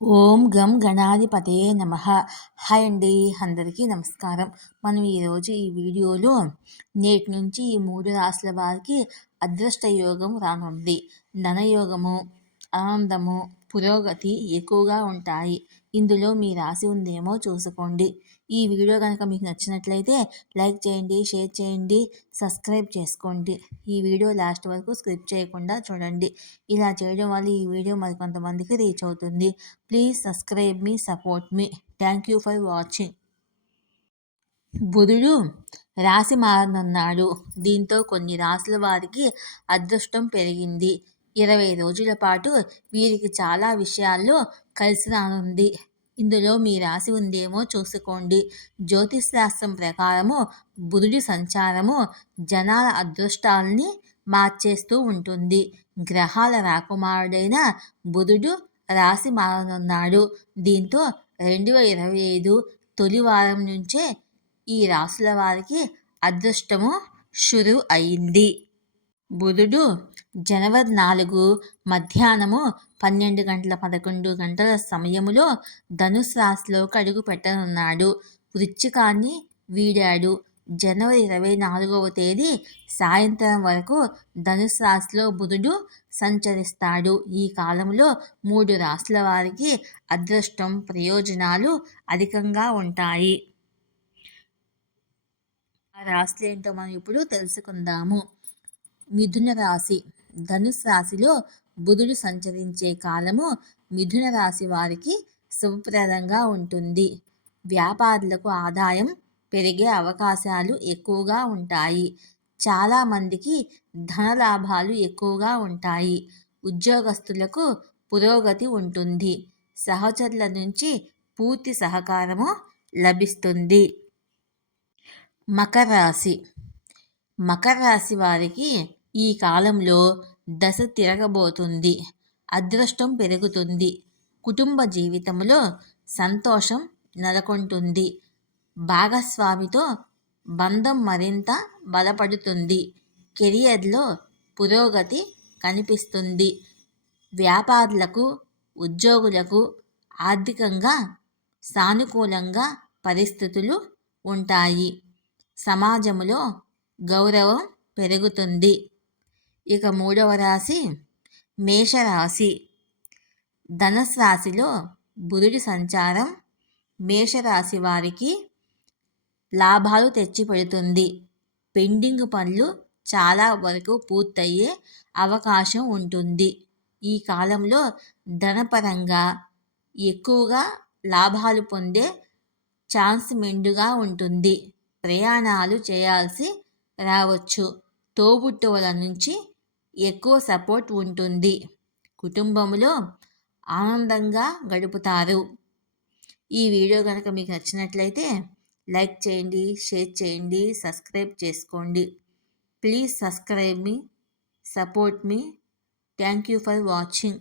ఓం గం గణాధిపతే నమ. హాయ్ అండి అందరికీ నమస్కారం. మనం ఈరోజు ఈ వీడియోలో నేటి నుంచి ఈ మూడు రాశుల వారికి అదృష్ట యోగం రానుంది. ధనయోగము ఆనందము పురోగతి ఎక్కువగా ఉంటాయి. ఇందులో మీ రాసి ఉందేమో చూసుకోండి. ఈ వీడియో కనుక మీకు నచ్చినట్లయితే లైక్ చేయండి షేర్ చేయండి సబ్స్క్రైబ్ చేసుకోండి. ఈ వీడియో లాస్ట్ వరకు స్క్రిప్ట్ చేయకుండా చూడండి. ఇలా చేయడం వల్ల ఈ వీడియో మరికొంతమందికి రీచ్ అవుతుంది. ప్లీజ్ సబ్స్క్రైబ్ మీ support me. Thank you for watching. బుధుడు రాశి మారనున్నాడు. దీంతో కొన్ని రాసుల వారికి అదృష్టం పెరిగింది. ఇరవై రోజుల పాటు వీరికి చాలా విషయాల్లో కలిసి రానుంది ఇందులో మీ రాశి ఉందేమో చూసుకోండి. జ్యోతిష్ శాస్త్రం ప్రకారము బుధుడి సంచారము జనాల అదృష్టాలని మార్చేస్తూ ఉంటుంది. గ్రహాల రాకుమారుడైన బుధుడు రాశి మారనున్నాడు. దీంతో రెండు వేల ఇరవై ఐదు తొలి వారం నుంచే ఈ రాశుల వారికి అదృష్టము షురు అయింది. బుధుడు జనవరి నాలుగు మధ్యాహ్నము పన్నెండు గంటల పదకొండు గంటల సమయములో ధనుసు రాశిలోకి అడుగు పెట్టనున్నాడు. వృచ్చికాన్ని వీడాడు. జనవరి ఇరవై నాలుగవ తేదీ సాయంత్రం వరకు ధనుసు రాశిలో బుధుడు సంచరిస్తాడు. ఈ కాలంలో మూడు రాశుల వారికి అదృష్టం ప్రయోజనాలు అధికంగా ఉంటాయి. ఆ రాశులు ఏంటో మనం ఇప్పుడు తెలుసుకుందాము. మిథున రాశి. ధనుసు రాశిలో బుధుడు సంచరించే కాలము మిథున రాశి వారికి శుభప్రదంగా ఉంటుంది. వ్యాపారులకు ఆదాయం పెరిగే అవకాశాలు ఎక్కువగా ఉంటాయి. చాలామందికి ధన లాభాలు ఎక్కువగా ఉంటాయి. ఉద్యోగస్తులకు పురోగతి ఉంటుంది. సహచరుల నుంచి పూర్తి సహకారము లభిస్తుంది. మకర రాశి. మకర రాశి వారికి ఈ కాలంలో దశ తిరగబోతుంది. అదృష్టం పెరుగుతుంది. కుటుంబ జీవితంలో సంతోషం నెలకొంటుంది. భాగస్వామితో బంధం మరింత బలపడుతుంది. కెరియర్లో పురోగతి కనిపిస్తుంది. వ్యాపారులకు ఉద్యోగులకు ఆర్థికంగా సానుకూలంగా పరిస్థితులు ఉంటాయి. సమాజంలో గౌరవం పెరుగుతుంది. ఇక మూడవ రాశి మేషరాశి. ధనస్ రాశిలో బుధుడి సంచారం మేషరాశి వారికి లాభాలు తెచ్చిపెడుతుంది. పెండింగ్ పనులు చాలా వరకు పూర్తయ్యే అవకాశం ఉంటుంది. ఈ కాలంలో ధనపరంగా ఎక్కువగా లాభాలు పొందే ఛాన్స్ మెండుగా ఉంటుంది. ప్రయాణాలు చేయాల్సి రావచ్చు. తోబుట్టువుల నుంచి ఎక్కువ సపోర్ట్ ఉంటుంది. కుటుంబంలో ఆనందంగా గడుపుతారు. ఈ వీడియో కనుక మీకు నచ్చినట్లయితే లైక్ చేయండి షేర్ చేయండి సబ్స్క్రైబ్ చేసుకోండి. ప్లీజ్ సబ్స్క్రైబ్ మీ support me. Thank you for watching.